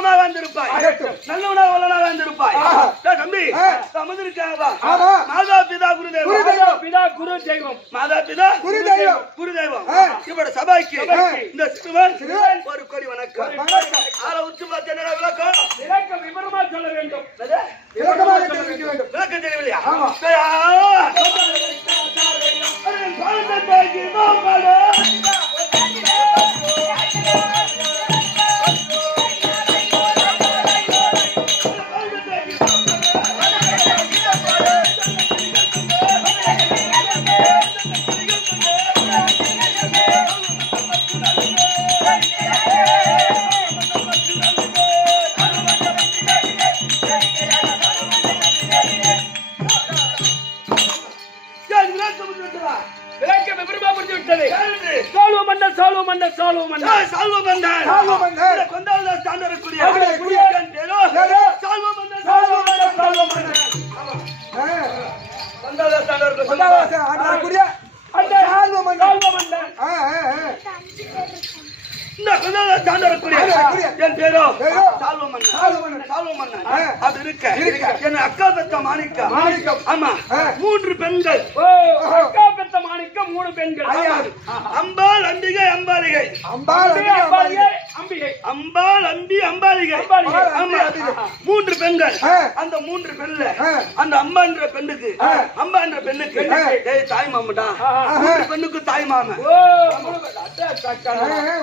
சுகமாக வந்திருப்பாய், நல்ல உணவு வல்லனாக வந்திருப்பாய். தம்பி அமர்ந்திருக்காங்க. மாதா பிதா குரு தெய்வம், பிதா குரு தெய்வம், மாதா பிதா குரு தெய்வம், குரு தெய்வம். இவட சபைக்கு இந்த சிறுவன் ஒரு கோடி வணக்கம். ஆள உச்சு பார்த்து என்ன விளக்கம்? விளக்கம் விவரமா சொல்ல வேண்டும். விளக்கம் தெரியவில்லையா? மூன்று பெண்கள், அக்கா பெத்த மாணிக்கம், மூணு பெண்கள். அம்பாள், அம்பிகை, அம்பாலிகை. அம்பாள், அம்பிகை, அம்பாள், அம்பி, அம்பாலிகை. மூன்று பெண்கள். அந்த மூன்று பெண்ல அந்த அம்பா என்ற பெண்ணுக்கு, அம்பா என்ற பெண்ணுக்கு தாய் மாமடா. மூன்று பெண்ணுக்கு தாய் மாம.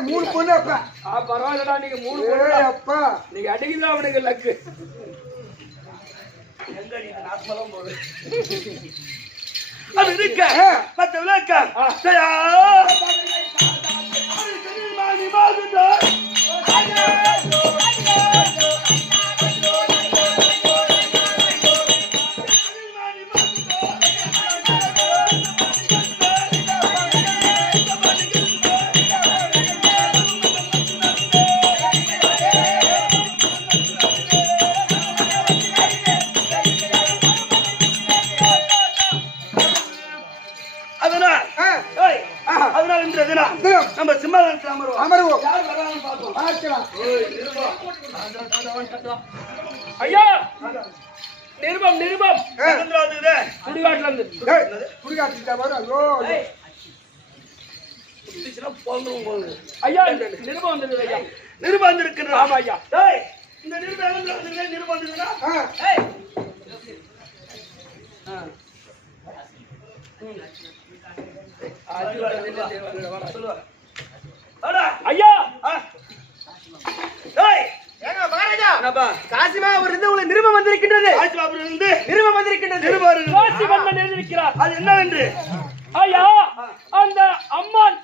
மூணு பொண்ணு அப்பா. பரவாயில்லடா, நீங்க மூணு பொண்ணு அப்பா. நீங்க அடிக்கலாம் அவனுக்கு லக்கு. அது இருக்க மற்ற விளக்கம் நம்ம சிம்மாசனத்தில் அமருவோம். ஐயா நிருபம், நிருபம் குடிகாட்டுல இருந்து ஐயா நிருபம் வந்திருக்கு. ஐயா நிருபம் வந்திருக்கு. ஆமா ஐயா. இந்த நிருபம் நிருபம் வந்திருக்குன்னா ஐயா காசிமாபுரம் இருந்து உங்களுக்கு நிருபம் வந்திருக்கின்றது. நிருபம் வந்திருக்கின்றது. காசி மன்னன் எழுதியிருக்கிறார். அது என்னவென்று? ஐயா அந்த அம்மான்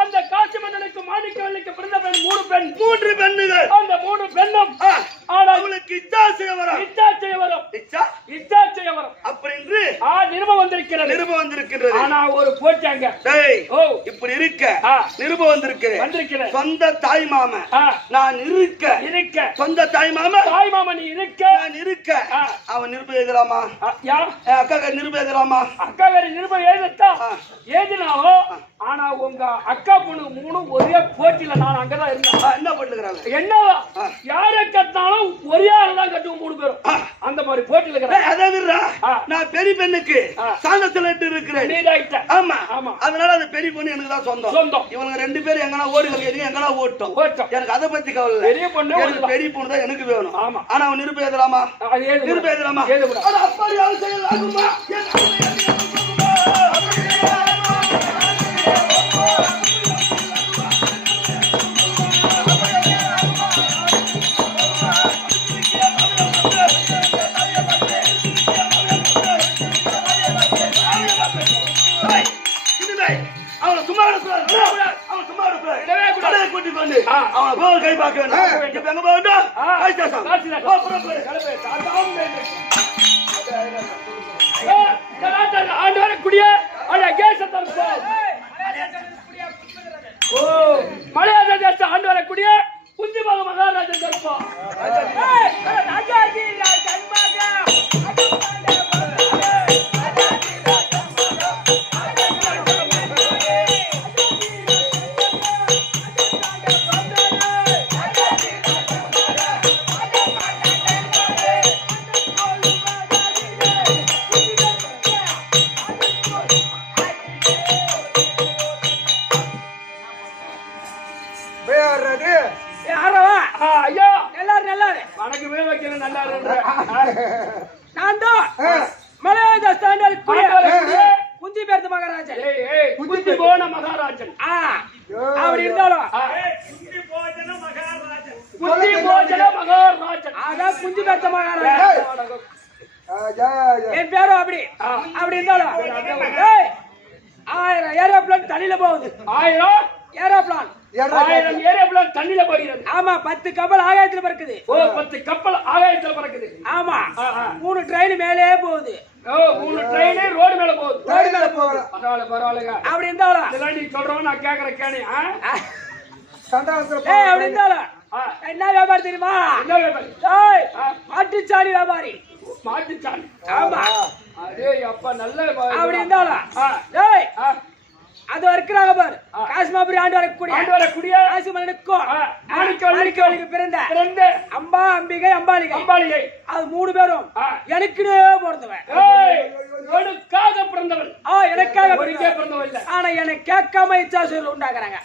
அந்த காசி மன்னனுக்கு மாணிக்கவல்லிக்கு பிறந்த பெண் மூணு பெண், மூன்று பெண்ணுகள். அந்த மூணு பெண்ணும் ஆனா அவளுக்கு இச்சா செய்ய வரும், இச்சா செய்ய வரும், இச்சா செய்ய வரும் அப்படின்னு நிருபம் வந்திருக்கிறது. நிருபம் வந்திருக்கிறது. ஆனா ஒரு போச்சாங்க. இப்படி இருக்க நிருபம் வந்திருக்கிறது. சொந்த தாய் மாமன் நான் இருக்க, இருக்க சொந்த தாய் மாமன், தாய் மாமன் நீ இருக்க, நான் இருக்க. அவன் நிருபம் எழுதலாமா? அக்கா நிருபம் எழுதலாமா? அக்கா வேற நிருபம் எழுதத்தா ஏதினாவோ. ஆனா உங்க அக்கா பொண்ணு மூணு ஒரே போட்டியில நான் அங்கதான் இருந்தேன். என்ன பண்ணுறாங்க? என்னவா யாரை கட்டினாலும் ஒரே ஆளுதான் கட்டுவோம் மூணு பேரும். அந்த மாதிரி போட்டியில நான் பெரிய பெண்ணுக்கு சாந்தத்துல இருக்கிறேன். ஆமா ஆமா. அதனால அந்த பெரிய பொண்ணு எனக்கு தான் சொந்தம். சொந்தம். இவங்க ரெண்டு பேரும் எங்கன்னா ஓடி வருது, எங்கன்னா ஓட்டும். எனக்கு அதை பத்தி கவலை. பெரிய பொண்ணு, பெரிய பொண்ணு தான் எனக்கு வேணும். ஆமா. ஆனா அவன் நிருபம் எழுதலாமா? நிருபம் எழுதலாமா? அப்படி யாரும் செய்யலாமா? கை பார்க்க ஆண்டு வரக்கூடிய மலையாள தேச ஆண்டு வரக்கூடிய குந்திபாக மகாராஜன் தர்ப்பம். புத்தி போஜன மகாராஜன். அதான் குஞ்சு பேச்ச மகாராஜன். என் பேரும் அப்படி இருந்தாலும் 1000 ஏரோப்ளான் தண்ணியில போகுது. 1000 ஏரோப்ளான் தண்ணியில போகிறது. ஆமா 10 கப்பல் ஆகாயத்துல பறக்குது. 10 கப்பல் ஆகாயத்துல பறக்குது. ஆமா 3 ட்ரெயின் மேலே போகுது. 3 ட்ரெயின் ரோடு மேல போகுது. பரவாயில்லைங்க. அப்படி இருந்தாலும் இதெல்லாம் நீ சொல்றவன் நான் கேக்குற கேணி. அப்படி இருந்தாலும் என்ன வியாபாரி தெரியுமா? என்ன வியாபாரி? மாட்டுச்சாணி வியாபாரி. மாட்டுச்சாணி. ஆமா. அதே அப்பா நல்ல அப்படி இருந்தாலும் அது இருக்கிறாங்க பாரு. காசிமாபுரி ஆண்டு வரக்கூடிய காசிமன்னனுக்கும் மாணிக்கவல்லிக்கு பிறந்த அம்பா அம்பிகை அம்பாலிகை அது 3 பேரும் எனக்குனே பிறந்தவன். எனக்காக பிறந்தவன். எனக்காக பிறந்தவன் இல்ல. ஆனா எனக்கு கேட்காம இச்சாசூர் உண்டாக்குறாங்க.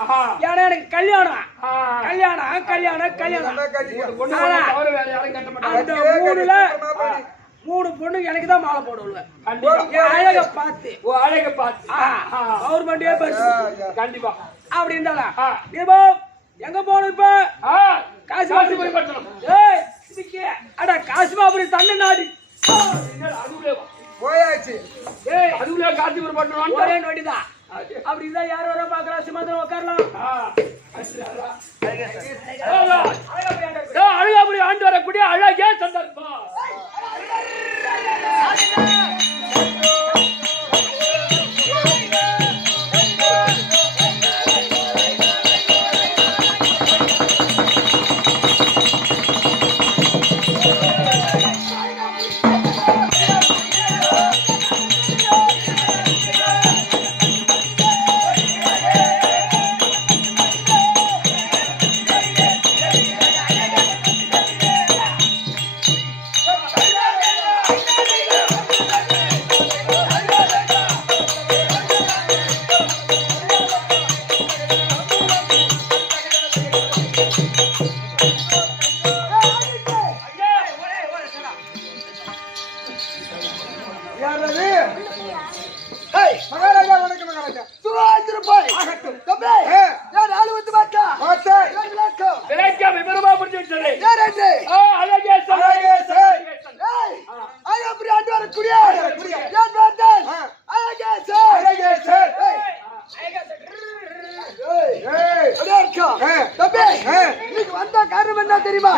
ஏன்னா எனக்கு கல்யாணம் அந்த 3 பொண்ணு எனக்கு தான் மாலை போடுவேன். அழக பார்த்து கவர்மெண்டே பரிசு கண்டிப்பா. அப்படி இருந்தாலும் எங்க போகணும் இப்ப? காசிமாபுரி பட்டணம். அட காசிமாபுரி தமிழ்நாடு போயாச்சு. அதுக்குள்ள காசிமாபுரி பட்டணம் ஒரே நோடிதான். அப்படி இருந்தா யாரும் வர பாக்குறா? சிம்மத்துல உட்காரலாம். அழகாபுரி ஆண்டு வரக்கூடிய அழகே சந்தர்ப்பம். மகாராஜா வணக்கம். மகாராஜா ரூபாய் ஆகட்டும். தம்பி நான் 4 வந்து பார்த்தா விளக்கம் விவரமா புரிஞ்சு வச்சது. யாரே? அழகே சார். ஐயா அப்படி ஆண்டு வரக்கூடிய யார் பார்த்தேன்? அழகே சார். தம்பி இன்னைக்கு வந்த காரணம் என்ன தெரியுமா?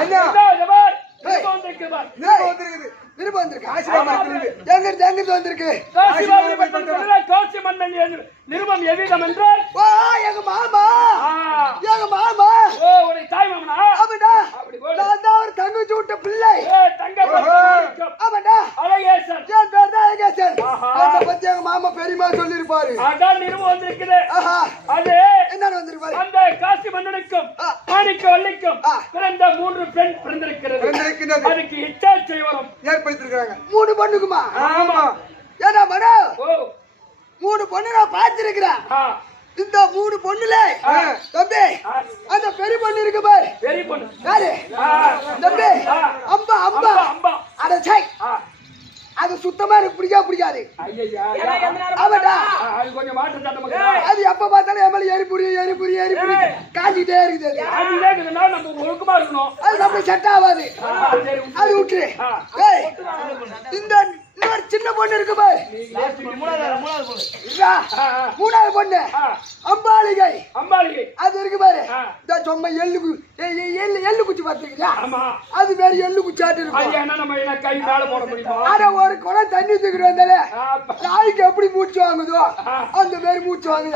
விருப்பம் வந்திருக்கு. எங்கிருந்து வந்திருக்கு? காசி மன்னன் நிருபம் எவ்விதம் என்றால் எங்க மாமா. ஒரு தாய் மாமனா? ஆமாடா. நான் தான் ஒரு தங்கச்சி விட்ட பிள்ளை. ஆமாடா. அழகேசன். அதை பத்தி எங்க மாமா பெரியமா சொல்லிருப்பாரு. அதான் நிருபம் வந்திருக்குது. அது என்ன வந்திருப்பாரு? அந்த காசி மன்னனுக்கும் மாணிக்கவல்லிக்கும் பிறந்த 3 பெண் பிறந்திருக்கிறது. அதுக்கு இச்சா செய்வரும் ஏற்படுத்திருக்காங்க. 3 பொண்ணுக்குமா? ஆமா. ஏன்னா மனோ 3 பொண்ணு நான் பார்த்திருக்கிறேன். இந்த 3 பொண்ணுல தம்பி அந்த பெரிய பொண்ணு இருக்கு பாரு. பெரிய பொண்ணு யாரு? தம்பி அம்பா. அட சை அது சுத்தமா எனக்கு பிடிக்காது. அது எப்ப பார்த்தாலும் எம்எல்ஏ எரிபுரி காஞ்சிட்டே இருக்குது. அது நம்ம செட் ஆகாது. அது விட்டு இந்த இன்னொரு சின்ன பொண்ணு இருக்கு பாரு. 3வது பொண்ணு அம்பாலிகை. அது இருக்கு பாரு. சும்மா எள்ளு குச்சி பார்த்துக்கிறியா? அது வேற எள்ளு குச்சாட்டு இருக்கும். ஆனா ஒரு குடம் தண்ணி தூக்கிட்டு வந்தாலே நாய்க்கு எப்படி மூச்சு வாங்குதோ அந்த மாதிரி மூச்சு வாங்குது.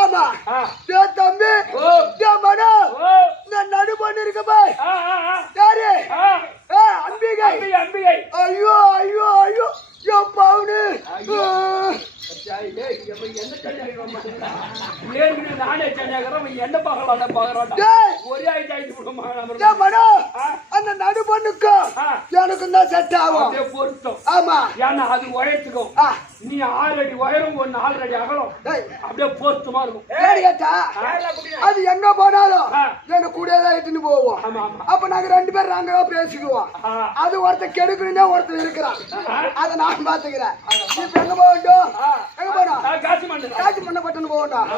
ஆமா தம்பி மனோ நடு பொண்ணு இருக்கு பாரு. யாரு? அம்பிகை. ஐயோ என் பவுனு. அந்த நடு பொண்ணுக்கும் எனக்கும் தான் செட் ஆகும். ஆமா அது உழைத்துக்கும். நீ 6 அடி உயரம் 4 அடி அகலம் அப்படியே பொருத்தமா இருக்கும். அது எங்க போனாலும் என்ன கூட இட்டுன்னு போவோம். அப்ப நாங்க 2 பேரும் நாங்க பேசிக்குவோம். அது ஒருத்தர் கெடுக்கணும்னா ஒருத்தர் இருக்கிறான். அதை நான் பாத்துக்கிறேன். இப்ப எங்க போகட்டும்? எங்க போனோம்? காசி மண்ண பட்டணம் போகட்டும்.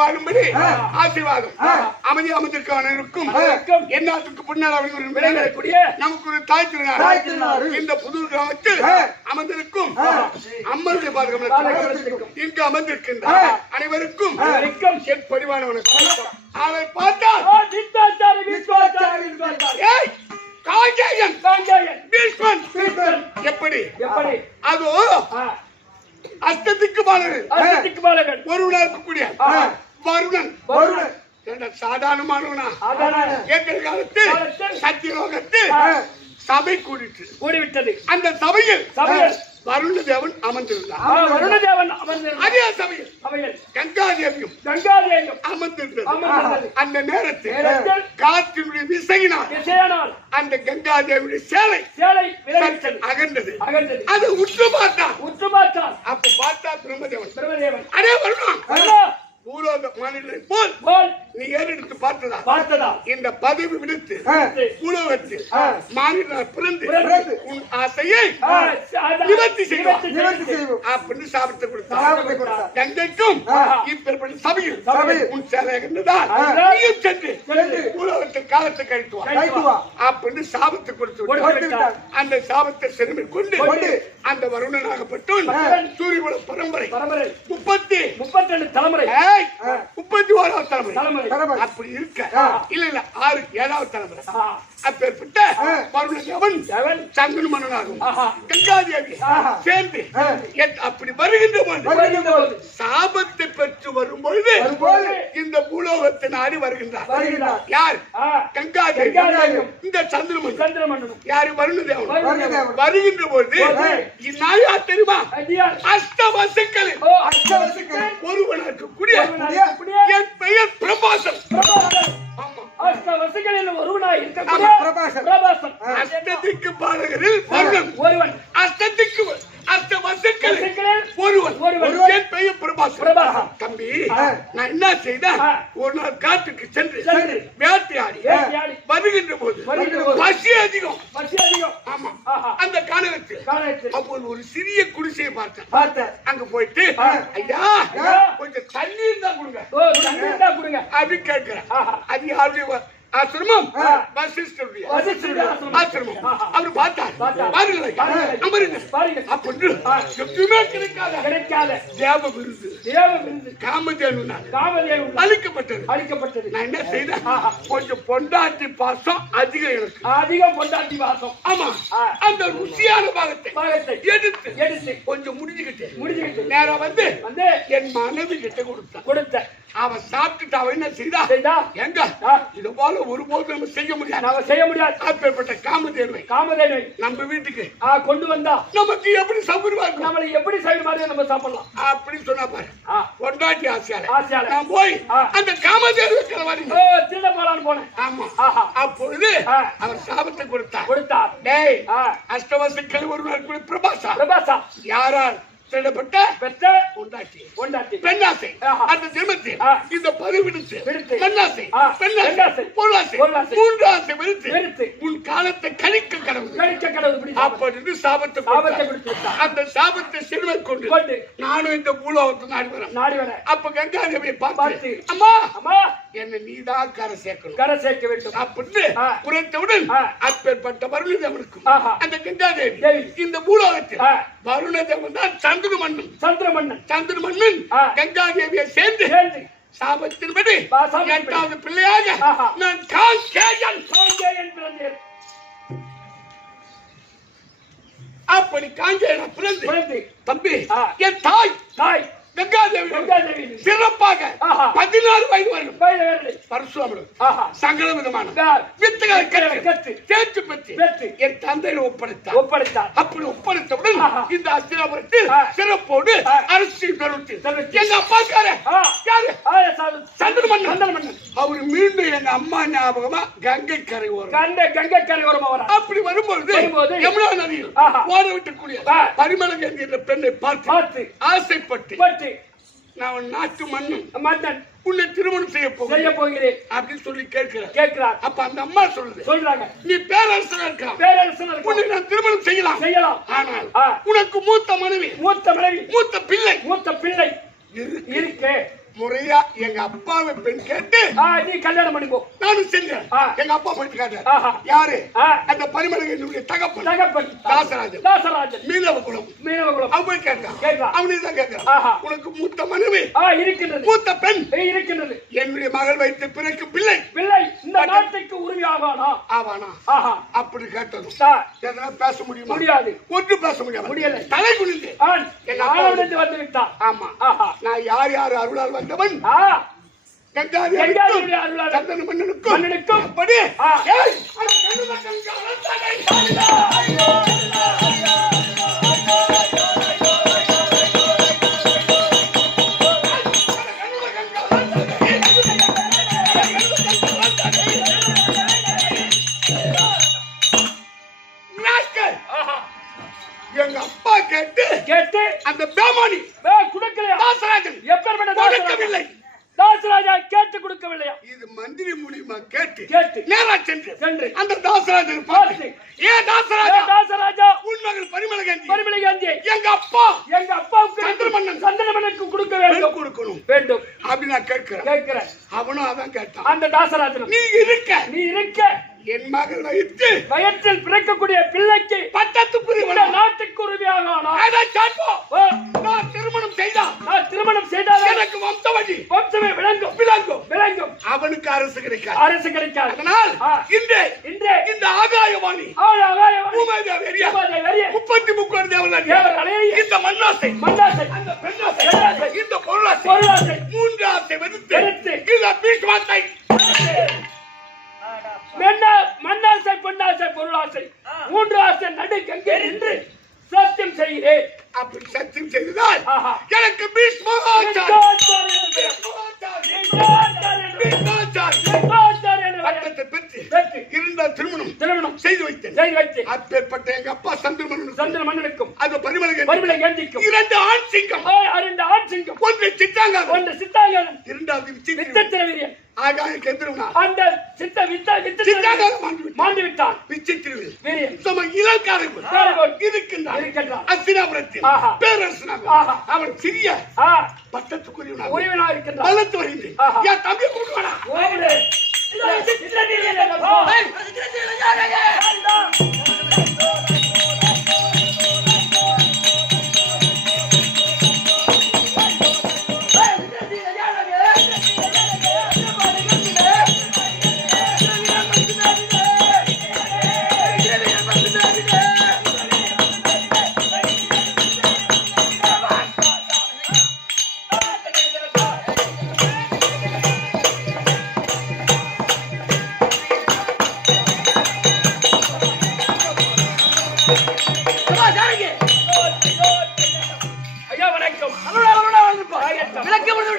வாழும்படி ஆசீர்வாதம் அமைதி அமர்ந்திருக்கும் என்னாத்துக்கு பின்னால் நமக்கு ஒரு தாய் திருநாள் இந்த புது கிராமத்தில் அமர்ந்திருக்கும் அம்மனுடைய பாதுகாப்பு இங்கு அமர்ந்திருக்கின்ற அனைவருக்கும் என் பணிவானவனுக்கு அதை பார்த்தால் எப்படி அதோ அஷ்டத்துக்கு பாலகன் ஒருவனா இருக்கக்கூடிய வருணன் சாதாரணமானவனா எங்கள் காலத்தில் சத்தியலோகத்தில் சபை கூடிவிட்டது அந்த சபையில் வருண தேவன் அமர்ந்திருந்தார் அதே சபையில் கங்காதேவியும் அமர்ந்திருந்தது அந்த நேரத்தில் காற்றினுடைய விசையினால் அந்த கங்காதேவியுடைய சேலை அகன்றது அது உற்று பார்த்தான் அப்ப பார்த்தா பிரம்மதேவன் அதே வருணம் பூலோக மாநிலை போல் நீ ஏறெடுத்து பார்த்ததா இந்த பதவி விடுத்து பூலோகத்தில் மாநில பிறந்து உன் ஆசையை நிவர்த்தி செய்வோம் அப்படின்னு சாப்பிட்டு கொடுத்தார் கங்கைக்கும் இப்பேற்பட்ட சபையில் உன் சேலை அகன்றதால் நீயும் சென்று பூலோகத்தில் காலத்தை கழித்துவா அப்படின்னு சாபத்தை கொடுத்து அந்த சாபத்தை சிறுமில் கொண்டு அந்த வருணனாகப்பட்டு சூரியகுல பரம்பரை 32 தலைமுறை 31வது தலைமுறை அப்படி இருக்க இல்ல 6 7வது தலைமுறை அப்பேற்பட்ட வருணன் சங்கன் மன்னனாகும் கங்காதேவி சேர்ந்து அப்படி வருகின்ற போது சாபத்தை பெற்று வரும்பொழுது இந்த பூலோகத்தை நாடி வருகின்றார் யார் கங்காதேவி இந்த சந்திரமன் யாரு வருணதேவன் வருகின்ற போது இந்நாயா தெரியுமா அஷ்டவசுக்களில் ஒருவனாக கூடிய என் பெயர் பிரபாசன் அஷ்டத்திற்கு பாலகரில் ஒருவன் அஷ்டத்திற்கு ஒருவன் என் பெயர் பிரபாசன் தம்பி நான் என்ன செய்தேன் ஒரு நாள் காட்டுக்கு சென்று வேட்டையாடி வருகின்ற போது பசி அதிகம் ஆமா அந்த கானகத்தில் அப்போது ஒரு சிறிய குடிசையை பார்த்தேன் அங்க போயிட்டு ஐயா கொஞ்சம் தண்ணி இருந்தா கொடுங்க அப்படி கேட்கிறேன் அது யாருடைய ஆசிரமம் வசிஷ்டருடைய ஆசிரமம் அவர் பார்த்தார் அப்படின்னு எதுவுமே கிடைக்காத தேவ விருது காமதேனு அளிக்கப்பட்டது நான் என்ன செய்தேன் கொஞ்சம் பொண்டாட்டி பாசம் அதிகம் பொண்டாட்டி பாசம் ஆமா அந்த ருசியான பாகத்தை எடுத்து கொஞ்சம் முடிஞ்சுக்கிட்டு நேரா வந்து என் மனைவி கிட்ட கொடுத்த அவன் சாப்பிட்டுட்டு அவன் என்ன செய்தா எங்க இது போல ஒருபோதும் நம்ம செய்ய முடியாது. நாம செய்ய முடியாது. அப்பேற்பட்ட காமதேனுவை நம்ம வீட்டுக்கு கொண்டு வந்தா நமக்கு எப்படி சௌகரியமா இருக்கும், நம்மளை எப்படி சைடு மாதிரி நம்ம சாப்பிடலாம் அப்படின்னு சொன்னா பாரு. கொண்டாட்டி ஆசையால ஆசையால நான் போய் அந்த காமதேனுவை களவாடி திருட போலான்னு போனேன். ஆமா. அப்பொழுது அவர் சாபத்தை கொடுத்தார். டேய் அஷ்டவசுக்கள் ஒருவர் பிரபாசா யாரால் திருடப்பட்ட பெற்ற பொண்டாட்டி பெண்ணாசை அந்த ஜென்மத்தில் இந்த பதிவிடுத்து பெண்ணாசை பொருளாசை மூன்று ஆசை வெறுத்து உன் காலத்தை கழிக்க கடவுள் அப்படி சாபத்தை அந்த சாபத்தை சிறுவை கொண்டு நானும் இந்த பூலோகத்தை நாடி வரேன். அப்ப கங்காதேவியை பார்த்து அம்மா என்ன நீதான் கரை சேர்க்க வேண்டும் அப்படின்னு குறைத்தவுடன் அப்பேற்பட்ட வருணதேவனுக்கும் அந்த கங்காதேவி இந்த பூலோகத்தில் வருணதேவன் தான் சந்திரமன்னன் கங்காதேவியை சேர்ந்து சாபத்தின்படி 8வது பிள்ளையாக நான் காங்கேயன் அப்படி காங்கேயன் பிறந்து தம்பி என் தாய் கங்காதேவி சிறப்பாக 16 வயது வரை பரசுவாமி சகல விதமான வித்துகளை கற்று தேர்ச்சி பெற்று என் தந்தையை ஒப்படைத்தார். அப்படி ஒப்படைத்தவுடன் இந்த அஸ்தினாபுரத்தில் சிறப்போடு அரசியல் பெருத்து எங்க அப்பாக்கார சந்திரமன்னன் அவரு மீண்டும் எங்க அம்மா ஞாபகமா கங்கை கரை ஓரம் அப்படி வரும்பொழுது யமுனா நதியில் ஓட விட்டுக்கூடிய பரிமளகேந்தி என்ற பெண்ணை பார்த்து ஆசைப்பட்டு நான் நாட்டு மன்னன் உன்னை திருமணம் செய்ய போகிறேன் அப்படின்னு சொல்லி கேட்கிறார். அப்ப அந்த அம்மா சொல்றாங்க நீ பேரரசனா இருக்கலாம், உன்னை நான் திருமணம் செய்யலாம். ஆனால் உனக்கு மூத்த மனைவி மூத்த பிள்ளை இருக்கு. முறையா எங்க அப்பாவை பெண் கேட்டு நீ கல்யாணம் பண்ணிப்போ. நானும் செஞ்சேன். எங்க அப்பா போயிட்டு காட்டாரு. யாரு? அந்த பரிமளகேந்தியுடைய தகப்பன் தாசராஜன் மீனவ குலம். அவன் போய் கேட்கிறான். அவனே தான் கேட்கிறான், உனக்கு மூத்த மனைவி இருக்கின்றது, மூத்த பெண் இருக்கின்றது, என்னுடைய மகள் வைத்து பிறக்கும் பிள்ளை இந்த நாட்டுக்கு உரிமையாவானா அப்படி கேட்டதும் எதனா பேச முடியாது, ஒன்று பேச முடியல. தலை குனிந்து வந்து விட்டான். ஆமா, நான் யார் அருளால் வந்தவன் மன்னனுக்கும் அப்படி எங்க அப்பா கேட்டு அந்த பேமானி கொடுக்கலையா? தாசராஜன் எப்பேற்பட்ட கொடுக்கவில்லை. தாசராஜா கேட்டு கொடுக்கவில்லையா? இது மந்திரி மூலியமா கேட்டு நேரா சென்று அந்த தாசராஜன் பார்த்து, ஏன் தாசராஜா உன் மகள் பரிமளகேந்தி எங்க அப்பாவுக்கு சந்திரமன்னனுக்கு கொடுக்க வேண்டும் அப்படின்னு நான் கேட்கிறேன். அவனும் அதான் கேட்டான். அந்த தாசராஜன் நீ இருக்க என் மகள் வயிற்றில் பிறக்கக்கூடிய பிள்ளைக்கு பட்டத்துக்குரிய நாட்டுக்கு உரிமையாக நான் திருமணம் செய்தால் எனக்கு வம்சமே விளங்கும். அவனுக்கு அரசு கிடைக்காது. அதனால் இன்றே இந்த ஆகாயவாணி 33 தேவர்கள் இந்த மண்ணாசை அந்த பெண்ணாசை இந்த பொருளாசை 3 ஆசை வெறுத்து இந்த பீஷ்மாத்தை மண்ணாசை பொன்னாசை பொருளாசை 3 ஆசை நடு கங்கை நின்று சத்தியம் செய்கிறேன். அப்படி சத்தியம் செய்ததால் எனக்கு திருமணம் செய்து வைத்தேன். அப்பேற்பட்ட எங்க அப்பா சந்திரமன்னனுக்கும் அது பரிமளகேந்திக்கும் 2 ஆண் சிங்கம், ஒன்று சித்தாங்காரம், 2வது விசித்திர வீரியன். ஆகாய கெந்திரவனா அந்த சித்த வித்தாங்காரம் மாண்டு விட்டான். விசித்திர வீரியன் சம இளங்காரன் இருக்கின்றான். அஸ்தினாபுரத்தில் பேரரசனாக அவன் சிறிய பட்டத்துக்குரியவனா இருக்கின்றான். வளர்த்து வருகின்றேன். என் தம்பி கூடுவானா?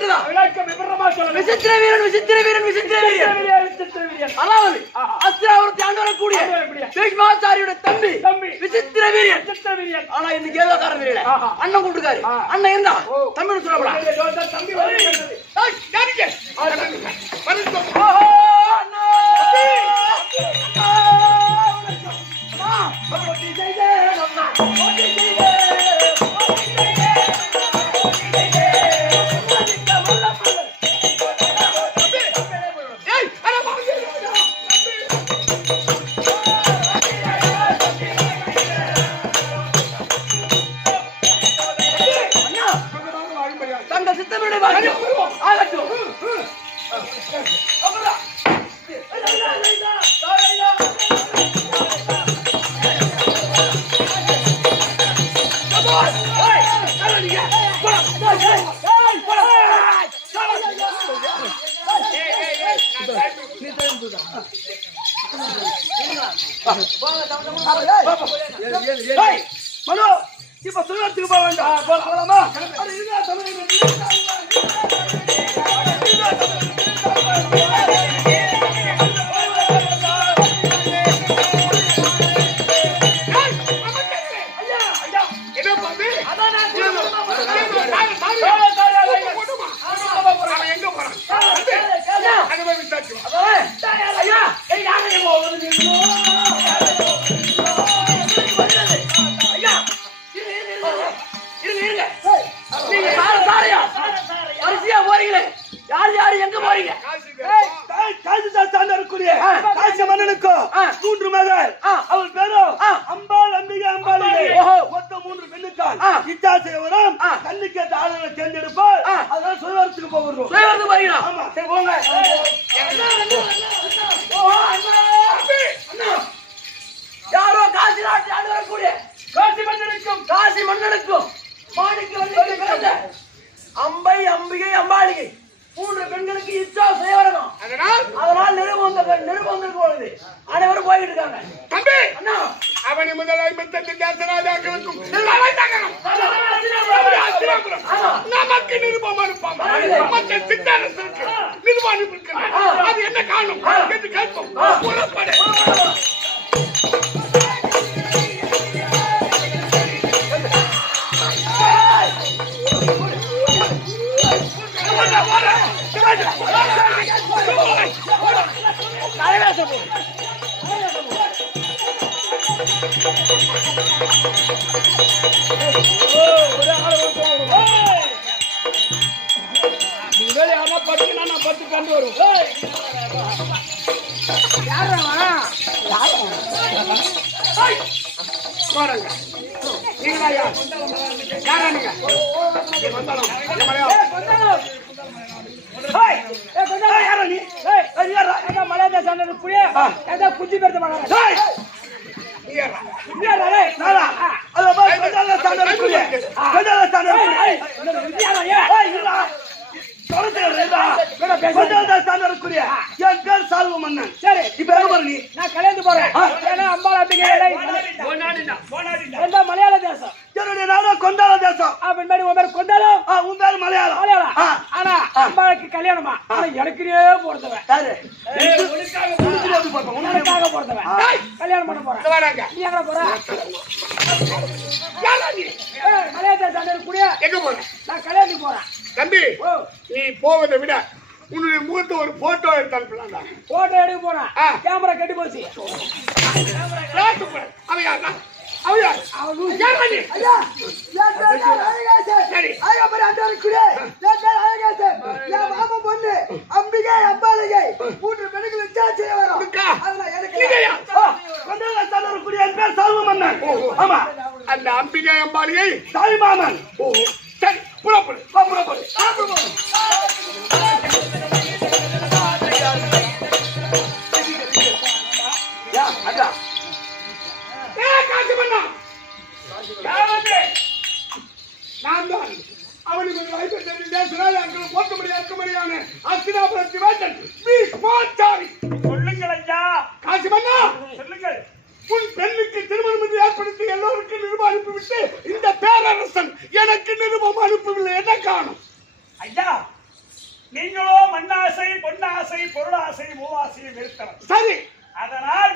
விட்டதா? விளக்கம் விவரமா சொல்லுங்க. விசித்திர வீரன் விசித்திர வீரன் விசித்திர வீரன் விசித்திர வீரன். அதாவது அஸ்திராபுரத்தை ஆண்டு வரக்கூடிய பீஷ்மாச்சாரியோட தம்பி விசித்திர வீரன். விசித்திர வீரன். ஆனா இன்னைக்கு ஏதோ காரணம் தெரியல அண்ணன் கூப்பிட்டுக்காரு. அண்ணன் இருந்தா தமிழ் சொல்லப்படா. தம்பி வருகிறது. யாருங்க வருங்க. அண்ணா போட்டி செய்தே அண்ணா போட்டி செய்தே தங்கள் சித்தமிழை ஆகட்டும். மனோ இப்ப சுழத்துக்கு போக வேண்டாம். போகலாமா? காசி மன்னனுக்கோ 3 மகள். அவள் பேரும் அம்பாள் அம்பிகை அம்பாளிகை. மொத்தம் 3 பெண்ணுக்கால் இச்சாசைவரம் கண்ணுக்கேற்ற ஆளுநரை தேர்ந்தெடுப்பார். அதனால சுயவரத்துக்கு போகிறோம். சுயவரத்துக்கு போறீங்களா? ஆமா. சரி போங்க. யாரோ காசி நாட்டு ஆண்டு வரக்கூடிய காசி மன்னனுக்கும் மாணிக்க பிறந்த அம்பை அம்பிகை அம்பாளிகை 3 பெண்களுக்கு இச்சா சுயவரம். அதனால் நிருபம் போகுது. அனைவரும் போயிட்டு இருக்காங்க. தம்பி அண்ணா அவனை முதல் 55 தேசராஜாக்களுக்கும் நமக்கு நிருபம் அனுப்பாம மற்ற சித்தாரத்திற்கு நிருபம் அனுப்பியிருக்கிறார். அது என்ன காரணம் என்று கேட்போம். புறப்படு. பத்து கண்டு வரும். குச்சி பெருத்த சரி இப்ப நான் கல்யாணத்து போறேன். மலையாள தேசம் என்னுடைய நாடு கொண்டாட தேசம். பின்னாடி உன் பேர் கொண்டாடம், உன் பேர் மலையாளம். மலையாளம். ஆனா அம்பாளுக்கு கல்யாணமா? எனக்குனே போறதவன் உனக்காக போறதவன் கல்யாணம் பண்ண போறேன். நீ எங்க போற? மலையாள தேசம் கூடிய எங்க போற? நான் கல்யாணத்துக்கு போறேன். தம்பி நீ போவதை விட உன்னுடைய முகத்தை ஒரு போட்டோ எடுத்து அனுப்பலாம். போட்டோ எடுக்க போறேன். கேமரா கெட்டு போச்சு. அவன் யாரா? அம்பிகை அம்பாளிகை 3 பெண்கள் விசாரிச்சு வரும். அந்த அம்பிகை அம்பாளியை தாய்மாமன். சரி புறப்படு. நான் தான் அவனுக்கு போட்ட முடியாத அஸ்தினாபுரத்தி வேந்தன் பீஷ்மாச்சாரி. சொல்லுங்கள் ஐயா. காசி மன்னா சொல்லுங்கள். உன் பெண்ணுக்கு திருமணம் ஏற்படுத்தி எல்லோருக்கும் நிருபம் அனுப்பிவிட்டு இந்த பேரரசன் எனக்கு நிருபம் அனுப்பவில்லை. என்ன காரணம்? ஐயா நீங்களோ மண்ணாசை பொன்னாசை பொருளாசை மூவாசையும் இருத்தவர். சரி, அதனால்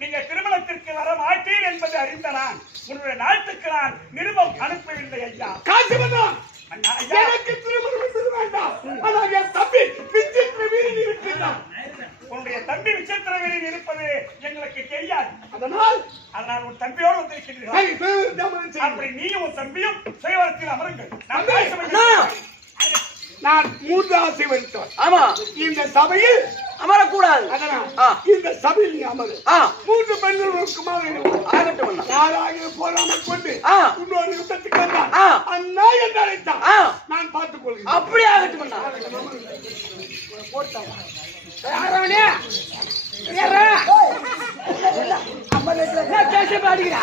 நீங்க திருமணத்திற்கு வர மாட்டீர் என்பதை அறிந்த நான் உன்னுடைய நாட்டுக்கு நான் நிருபம் அனுப்பவில்லை ஐயா. காசி மன்னர், அண்ணா, ஐயா, எனக்கு திருமணம் என்பது வேண்டாம். ஆனால் என் தம்பி விசித்திர வீரன் இருக்கிறான். உன்னுடைய தம்பி விசித்திர வீரன் இருப்பது எங்களுக்கு தெரியாது. அதனால் உன் தம்பியோடு வந்திருக்கிறீர்கள். சரி, திருமணம் செய்யுங்கள். அப்படி நீயும் உன் தம்பியும் சுயவரத்தில் அமருங்கள். நான் தம்பி, பேச அண்ணா. வேண்டும். நான் மூன்று ஆசை வைத்தோம். ஆமா, இந்த சபையில் அமரக்கூடாது. அதனால் இந்த சபையில் நீ அமரு. மூன்று பெண்களுக்கு ஆகட்டும் அண்ணா. யாராக போராமல் கொண்டு இன்னொரு யுத்தத்துக்கு வந்தான். அண்ணா என்று அழைத்தான். நான் பார்த்துக் கொள்கிறேன். அப்படி ஆகட்டும் அண்ணா. யாரவனே? யாரா? அம்மா வீட்டுல கேச பாடிக்கிறா.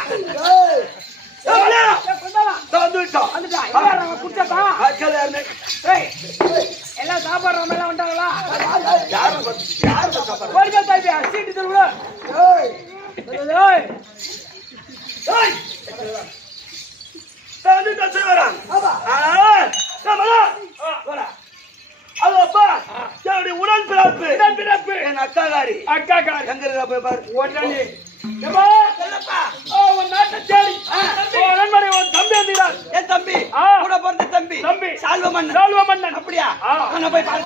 எல்லாம் சாப்பாடுற எல்லாம் வந்துட்டாங்களா? சீட்டு தருவா. உடன் பிறப்பு என் அக்காகாரி அக்காக்காரி எங்க இருக்கா போய் பாரு. உடனே உன் நாட்டை தேடி உன் நண்பனை உன் தம்பி வந்தீர்கள். என் தம்பி கூட பிறந்த தம்பி தம்பி சால்வ மன்னன். சால்வ மன்னன் அப்படியா? நான் போய் பாரு.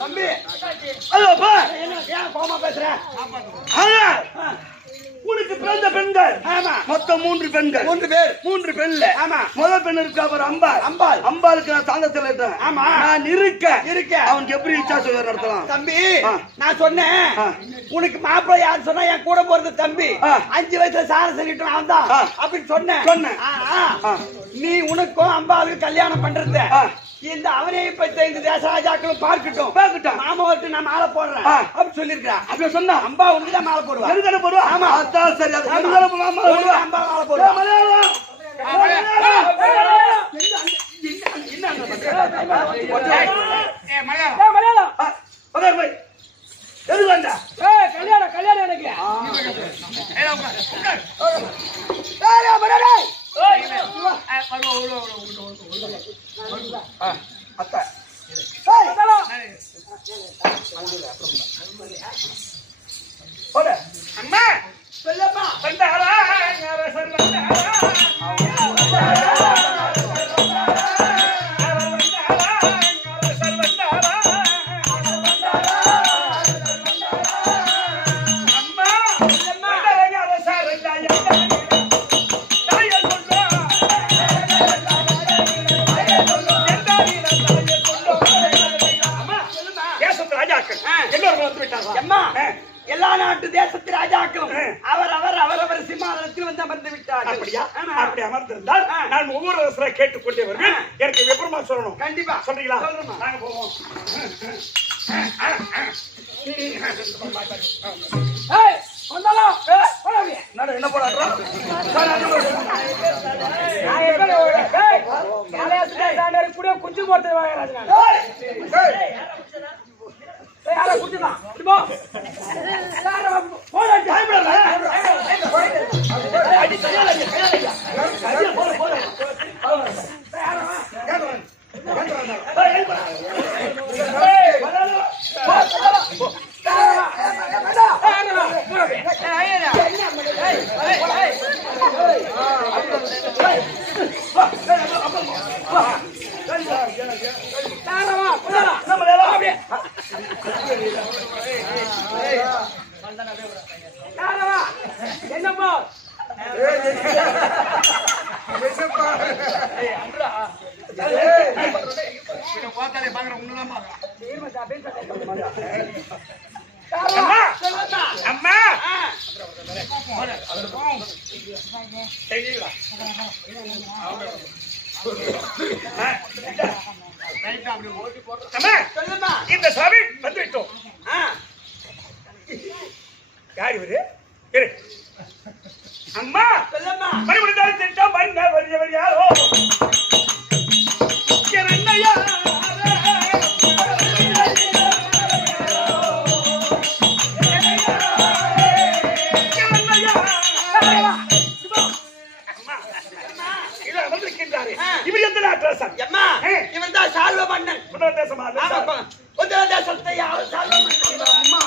தம்பி ஏன் கோமா பேசுற? உனக்கு பிறந்த பெண்கள் மொத்தம் 3 பெண்கள். 3 பேர். 3 பெண்ல ஆமா. முதல் பெண் இருக்கு அவர் அம்பாள். அம்பாளுக்கு நான் சாந்தத்தில் இருக்கேன். ஆமா. நான் இருக்க அவனுக்கு எப்படி இச்சா சொல்ல நடத்தலாம். தம்பி நான் சொன்னேன் உனக்கு மாப்பிள்ளை யாரு சொன்னா என் கூட போறது தம்பி 5 வயசுல சார சொல்லிட்டு அவன் தான் அப்படின்னு சொன்னேன். நீ உனக்கும் அம்பாவுக்கு கல்யாணம் பண்றது இந்த அவனே இப்ப இந்த தேசராஜாக்களும் பார்க்கட்டும் மாமாவுக்கு நான் மாலை போடுறேன் அப்படின்னு சொல்லிருக்கா. அப்படி சொன்னா அம்பா உனக்கு தான் மாலை போடுவா. எதுக்கு போடுவா? ஆமா, அதான் சரி. அது அம்பா மாலை போடுவா. எது வந்தா கல்யாணம் எனக்கு அத்தா அம்மா சொல்லப்பா. வந்தாரா அரசர் வந்தாரா எல்லா நாட்டு தேசத்து ராஜாக்களும் அவரவர் சிம்மாசனத்தில் வந்து அமர்ந்து விட்டார்கள். அப்படியா? அப்படி அமர்ந்திருந்தால் நான் ஒவ்வொரு அரசரை கேட்டுக்கொண்டே வருவேன். எனக்கு விபரமா சொல்லணும். கண்டிப்பா சொல்றீங்களா? சொல்றேன். நாங்க போவோம். என்ன போடாடுறோம்? கூட குஞ்சு போட்டு குடிச்சுதான் என்னப்பா அம்மா இந்த சபை வந்துவிட்டோம். யார் இவரு? இரு. அம்மா சொல்லம்மா. மறுபடியும் திட்டம் பண்ண வருகிறவர் யாரோ என்னையா இவர் எந்த நாட்டரசன்? எம்மா, இவன்தான் சால்வ மன்னன். முதல் தேசமா? ஆமாப்பா. உத்தர தேசத்தை அவர் சால்வ மன்னன். அம்மா.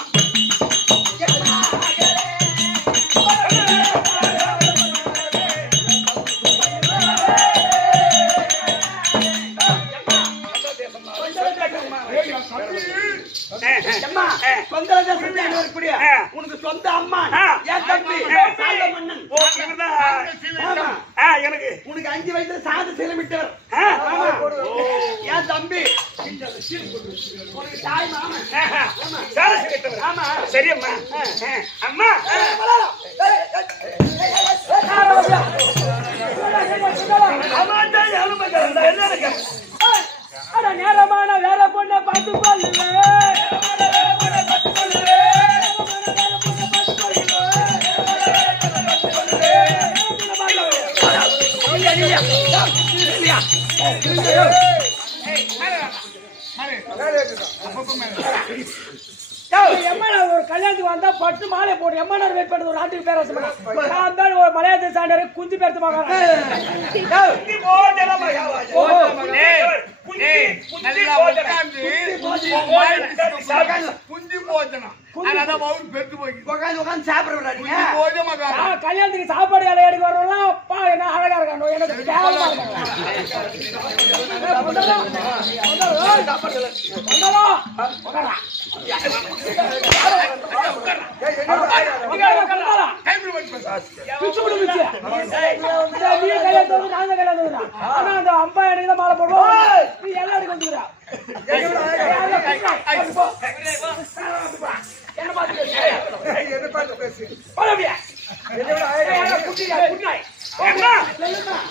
எம்மா, சொந்த தேசத்தை இருக்கக்கூடிய உனக்கு சொந்த அம்மா என் தம்பி சால்வ மன்னன். ஓ, இவர்தான். எனக்கு உனக்கு 5 வயசுல சாது சீலமிட்டவர். என் தம்பி உனக்கு தாய் மாமன். ஆமா சரி அம்மா. அம்மா நேரமான வேற பொண்ணை பார்த்து ஒரு கல்யாணத்துக்கு வந்தா பட்டு மாலை போட்டு எம்மானார் வெயிட் பண்ணுறது ஒரு நாட்டுக்கு பேர ஒரு மலையாளத்தை சாண்டாரு குஞ்சு பேர்த்து கல்யாணத்துக்கு சாப்பாடு வேலை எடுக்க வரலாம் அப்பா என்ன அழகா இருக்கானோ எனக்கு அம்பா எனக்கு மாலை போடுவோம் நீ எல்லாருக்கும் வந்துக்கிறா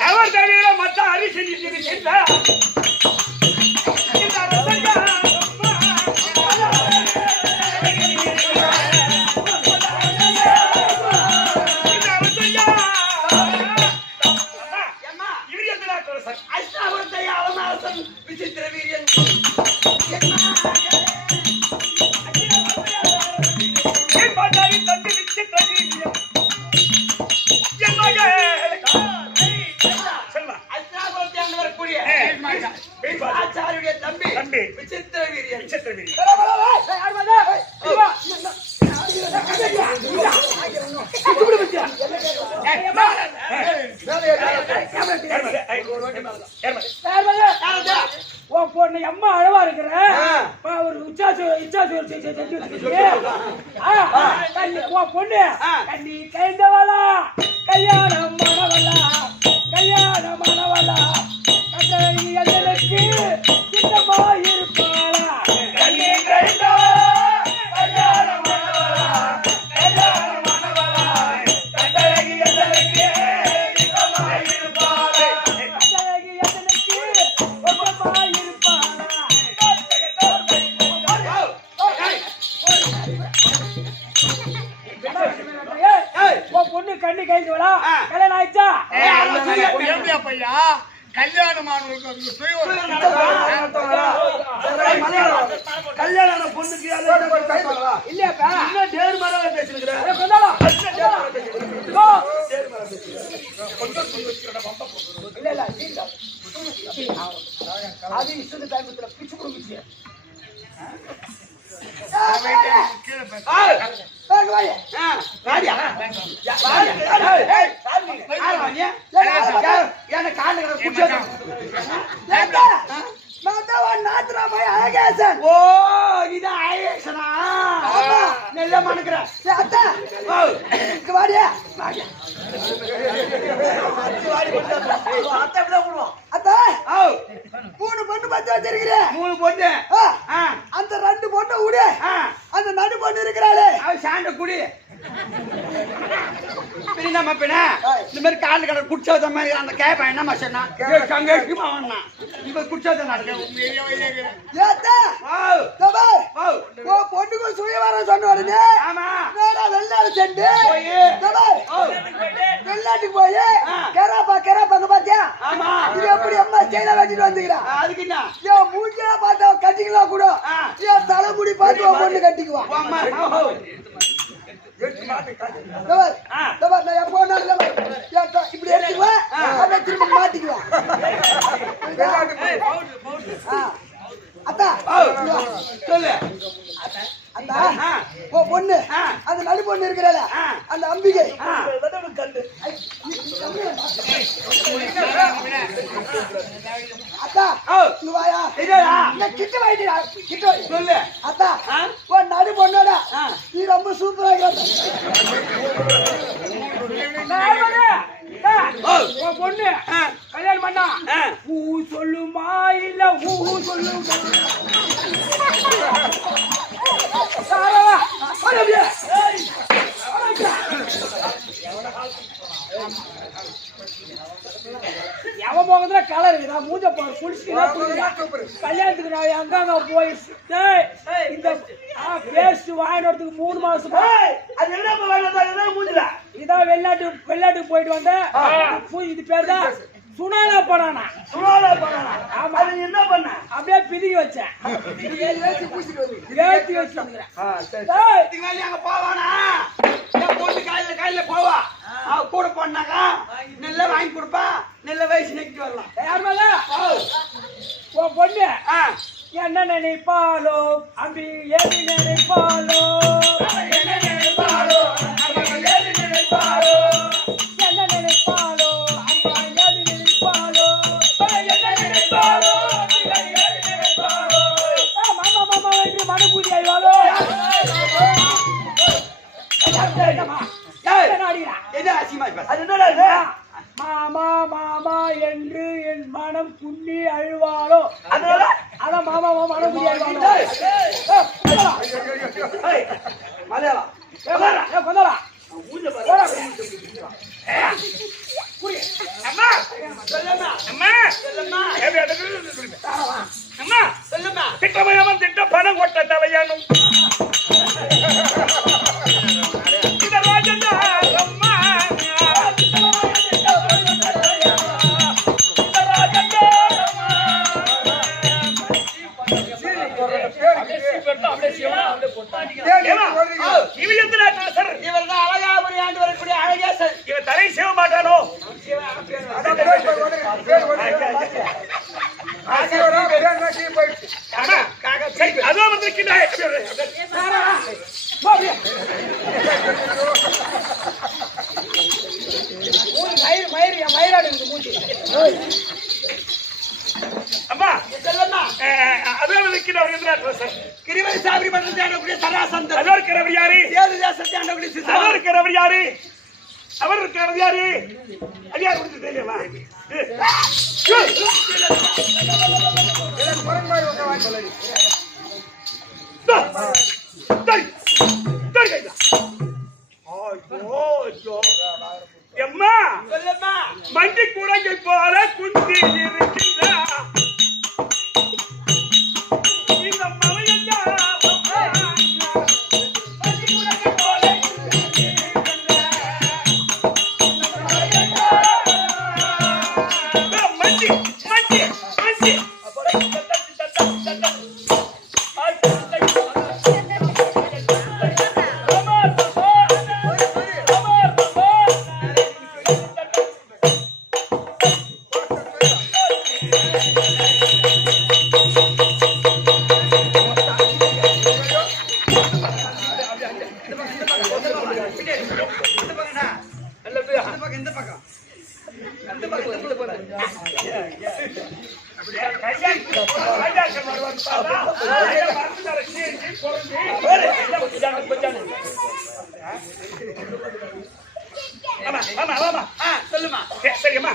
அவர் தவிர மத்த அரிசி விசித்திர வீரியன் ஆச்சாரியுடைய தம்பி விசித்திர வீரியன். பொண்ணு அம்மா அழவா இருக்கிற ஒரு பொண்ணு கண்ணி கைந்தவளா கல்யாணம் மனவளா கல்யாணம் மனவளா கட்டளைக்கு சித்தமா இருப்பாளா கண்ணி கைந்தவளா கல்யாணம் மனவளா கல்யாணம் மனவளா கட்டளைக்கு சித்தமா இருப்பாளா கட்டளைக்கு சித்தமா இருப்பாளா. பொண்ணு கண்ணி கைந்தவளா கல்யாணம் ஆயிடுச்சா? பையா கல்யாணமானவர்களுக்கு கல்யாணம் பொண்ணுக்கு இல்லையாப்பா இன்னும் தேர் மரம் பேசிருக்கிறேன். அது இஷ்ட டைமத்துல பிச்சு கொடுக்குச்சு. ஓ இது அழகேசனா நெல்ல மணக்குற மூணு பொண்ணு பத்து வச்சிருக்கிறேன். 3 பொண்ணு அந்த 2 பொண்ணு விடு. அந்த நடு பொண்ணு இருக்கிறாளே அவ சாண்ட குடி நம்ம பின்ன இந்த மாதிரி கால கடை குடிச்சாத மாதிரி அந்த கேப்ப என்ன மச்சனா சங்கேஷ்குமா வந்தா இப்ப குடிச்சாத நடக்க ஏத்தா பொண்ணுக்கு சுயவரம் சொன்ன உடனே ஆமா வெளிநாடு சென்று வெளிநாட்டுக்கு போய் கெராப்பாங்க பாத்தியா இது எப்படி அம்மா செயல வச்சுட்டு வந்துக்கிறா அதுக்கு என்ன ஏன் மூஞ்சியா பார்த்தா கட்டிக்கலாம் கூட ஏன் தலைமுடி பார்த்து பொண்ணு கட்டிக்குவான் நான் எப்போ இப்படி எடுத்துக்குவேன் அப்படியே திரும்ப மாட்டிக்குவேன் அத்தா சொல்லு அத்தா ஓ பொண்ணு அந்த நடு பொண்ணு இருக்கிறாள அந்த அம்பிகை அத்தா இங்க வாயா கிட்ட வாயிட்டா கிட்ட சொல்லு அத்தா ஓ நடு பொண்ணோட நீ ரொம்ப சூப்பரா இருக்க பொண்ணு கல்யாணம் பண்ணா ஊ சொல்லுமா இல்ல ஊ சொல்லுமா எவன் போகிறதுல கலர் இருக்குதா மூஞ்ச பாரு குளிச்சுட்டு கல்யாணத்துக்கு நான் எங்க போய் இந்த பேஸ்ட் வாங்கினதுக்கு 3 மாசம் அது என்ன மூஞ்சில இதான் வெளிநாட்டுக்கு போயிட்டு வந்தேன் இது பேர் தான் சுனாலா போனானா ஆமா அது என்ன பண்ண அப்படியே பிதுக்கி வச்சேன் ஏத்தி வச்சுக்கிறேன் அங்க போவானா என் பொண்ணு காலையில போவா அவ கூட போனாக்கா நெல்ல வாங்கி கொடுப்பா நெல்ல வயசு நெக்கிட்டு வரலாம் யாருமால உன் பொண்ணு என்ன நினைப்பாலோ அம்பி ஏறி நினைப்பாலோ என்ன நினைப்பாலோ ஏறி நினைப்பாலோ என்ன நினைப்பாலோ அம்மா ஏறி நினைப்பாலோ என்ன நினைப்பாலோ ஏறி நினைப்பாலோ மாமா என்று மனபூதி ஆய்வாலோ என்ன அசிமா அது என்னடா மாமா மாமா என்று என் மனம் குன்னி அழுவாளோ அதனால அதான் மாமா மனம் குன்னி அழுவாளோ மலையாளம் கொந்தளா அம்மா அம்மா அம்மா சொல்லுமா திட்டமயமும் திட்ட பணம் கொட்ட தலையானும் இவர்தான் அழகாபுரி ஆண்டு வரக்கூடிய அழகேசன் இவன் தலை செய்ய மாட்டானோ அதுவும் வந்திருக்கின்றாய் மயிராடு இருக்குது மூச்சு அம்மா சொல்லம்மா அதுவும் வந்திருக்கின்றவர் சார் கிரிவலை சாபரி மன்றத்தை ஆண்டக்கூடிய சராசந்தர் அதோ இருக்கிறவர் யாரு சேது தேசத்தை ஆண்டக்கூடிய அதோ சிசா இருக்கிறவர் யாரு அவர் இருக்கிறவர் யாரு அது யாரு கொடுத்து தெரியுமா எம்மா சொல்லம்மா மண்டி குரங்கை போல குந்தி இருக்கின்ற இந்த மலையண்டா மண்டி மண்டி மண்டி இந்த பக்கம் சொல்லு சொல்லுமா சரிம்மா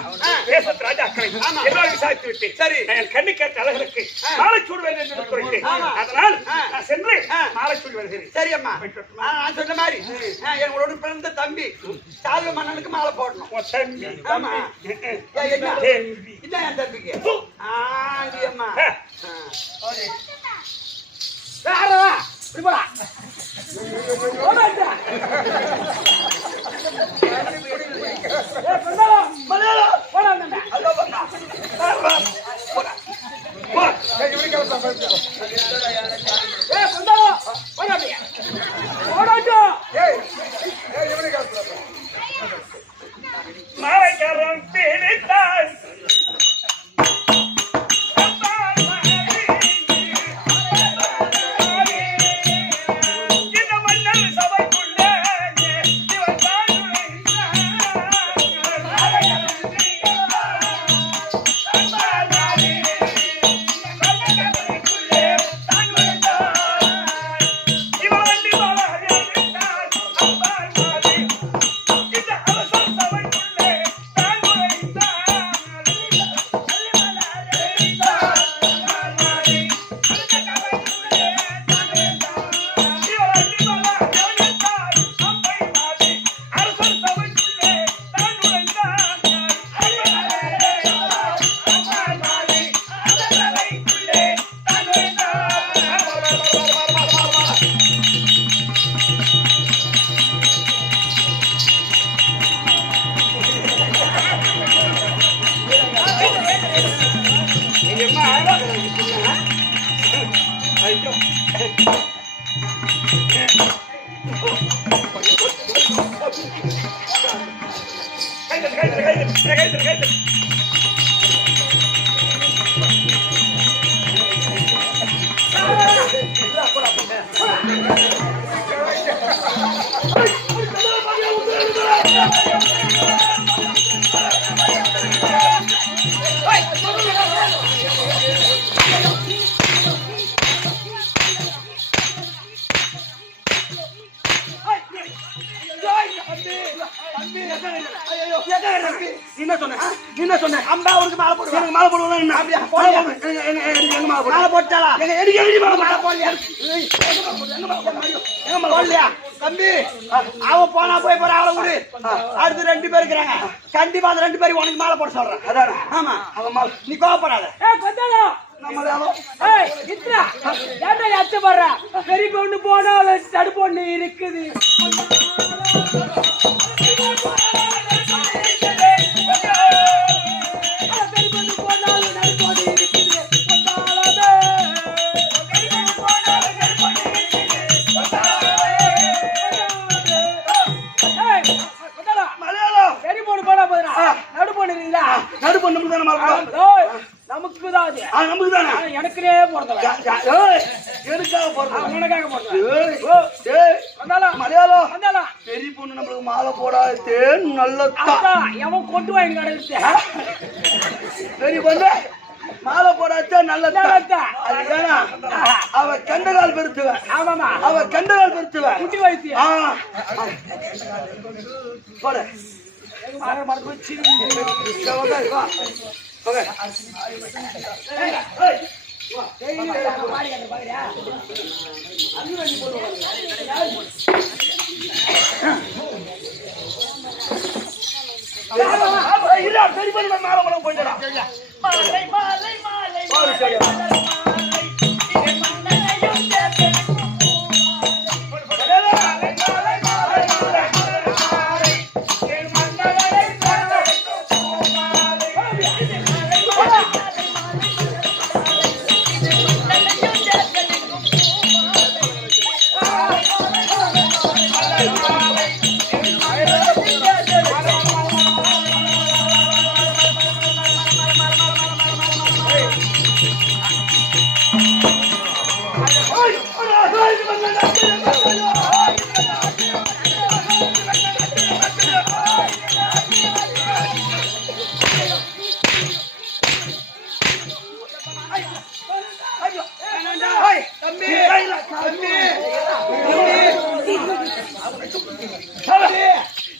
தேசத்து ராஜா அக்கறை எல்லாரும் விசாரித்து விட்டேன் சரி. என் கண்ணு கேட்ட அழகருக்கு மாலை சூடுவேன் என்று சொல்லிட்டேன் அதனால் நான் சென்று மாலை சூடி வருகிறேன் சரி அம்மா நான் சொன்ன மாதிரி எங்களோட பிறந்த தம்பி சால்வ மன்னனுக்கு மாலை போடணும் உன் தம்பி ஆமா என்ன தம்பி இதான் என் தம்பிக்கு அம்மா மாலைக்காரன் பிடித்தாய் இந்த மன்னர் சபைக்குள்ளே இவன் தான் என்ன சொன்ன அம்பா உனக்கு மாலை போடுவா எனக்கு மாலை போடுவா என்ன அப்படியே எங்க மாலை போடு மாலை போட்டாளா எங்க எடி மாலை போடலையா எங்க மாலை போடலையா தம்பி அவ போனா போய் போற அவளை விடு அடுத்து 2 பேர் இருக்காங்க கண்டிப்பா அந்த 2 பேருக்கு உனக்கு மாலை போட சொல்றேன் அதான் ஆமா அவ மாலை நீ கோவப்படாத கொத்தாலோ பெரிய பொண்ணு போனா தடுப்பு ஒண்ணு இருக்குது நமக்குதான் எனக்குனே போறதில்ல எனக்காக போறது உனக்காக போறது மலையாளம் பெரிய பொண்ணு நம்மளுக்கு மாலை போடாது நல்லதா எவன் கொண்டு வாங்கி கிடைச்சு பெரிய பொண்ணு மாலை போடாச்சா நல்லதா அது ஏன்னா அவ கண்டகால் பெருத்துவ ஆமாமா அவ கண்டகால் பெருத்துவ குட்டி வயசு போட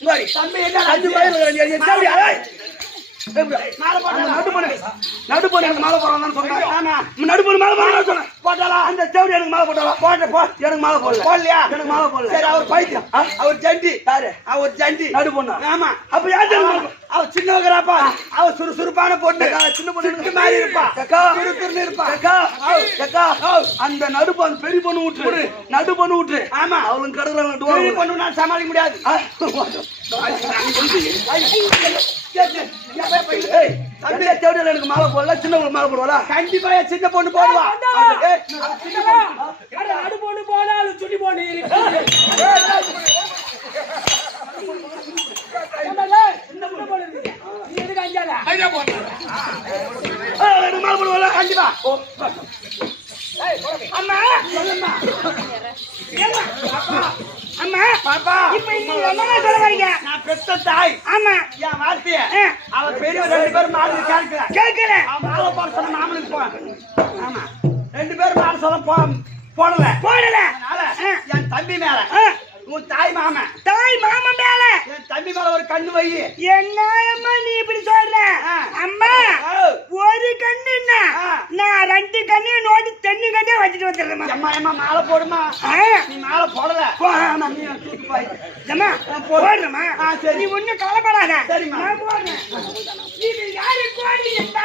சரி, தம்பி என்ன அஞ்சு ராஜி? பயிர் தேவையா மாலை போட்டாளா? நடுப்பொண்ணு எனக்கு மாலை போடுறான்னு சொன்னேன். ஆமா. நடுப்பொண்ணு மாலை போடுறான்னு சொன்னேன். போட்டாளா? அந்த தேவடி எனக்கு மாலை போட்டாளா? போ. எனக்கு மாலை போடல. போடலையா? எனக்கு மாலை போடல. சரி, அவர் பைத்தியம். அவர் ஜண்டி. யாரு? அவர் ஜண்டி. நடுப்பொண்ணா? ஆமா. அப்ப யார் தெரியுமா? அவ சின்னவங்கறாப்பா. அவ சுறுசுறுப்பான பொண்ணு. சின்ன பொண்ணு சிட்டு மாதிரி இருப்பா. அக்கா. துருதுருன்னு இருப்பா. அக்கா, அந்த நடுப்பு அந்த பெரிய பொண்ணு விட்டுரு. நடு பொண்ணு விட்டுரு. ஆமா. அவளுக்கு கடற்கரை பெரிய பொண்ணு நான் சமாளிக்க முடியாது. தம்பி தேவடியில் எனக்கு மாலை போடல, சின்ன பொண்ணு மாலை போடுவாளா? கண்டிப்பா என் சின்ன பொண்ணு போடுவா. ஏய், நடு பொண்ணு போனாலும் சுட்டி பொண்ணு இருக்கு. சின்ன பொண்ணு இருக்கு. நீ எதுக்கு அஞ்சாத? எனக்கு மாலை போடுவாளா? கண்டிப்பா. அம்மா சொல்லுமா. அம்மா பாப்பா, இப்ப நீங்க என்ன சொல்ல வரீங்க? நான் பெத்த தாய். ஆமா என் வார்த்தைய அவ பெரிய 2 பேரும் மாடு கேட்கல. கேட்கல. அவன் மாலை போட சொன்ன மாமனுக்கு போ. ஆமா, 2 பேரும் மாலை சொல்ல போடல. அதனால என் தம்பி மேல உன் தாய் மாமன் தாய் மாமன் மேல என் தம்பி மேல ஒரு கண்ணு வை. என்ன அம்மா நீ இப்படி சொல்ற? அம்மா ஒரு கண்ணுன்னா நான் 2 கண்ணு நோட்டி தென்னு கண்ணே வச்சுட்டு வந்துடுறேன். அம்மா அம்மா மாலை போடுமா. நீ மாலை போடல. நீ தூக்கி போய். அம்மா போடுறமா? சரி. நீ ஒண்ணும் கவலைப்படாத. சரிம்மா. நான் போடுறேன். இது யாரு கோடி? இந்த